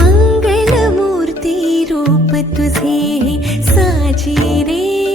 मंगलमूर्ती रूप तुझे साजी रे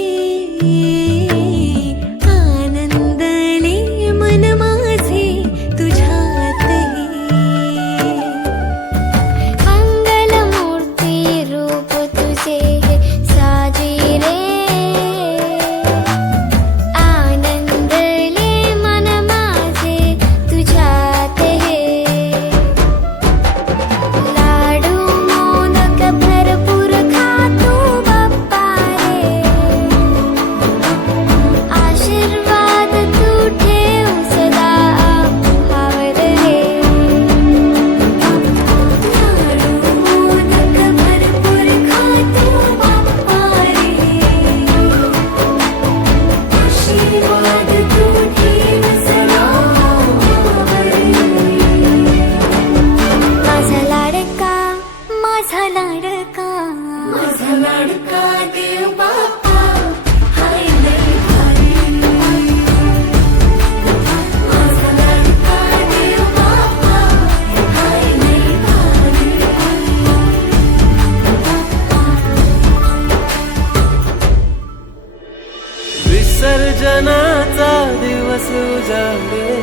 जीवनाचा दिवस उजाडे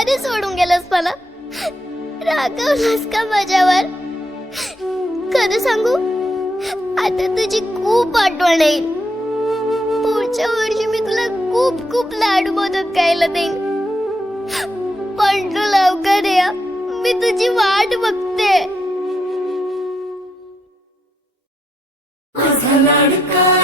कधी सोडून गेलंस मला? रागवलास का माझ्यावर? कधी सांगू आता तुझी खूप आठवण येईल. पुढच्या वर्षी मी तुला खूप खूप लाडू मदत खायला देईन. पण तू लवकर या मी तुझी वाट बघते. माझा लाडका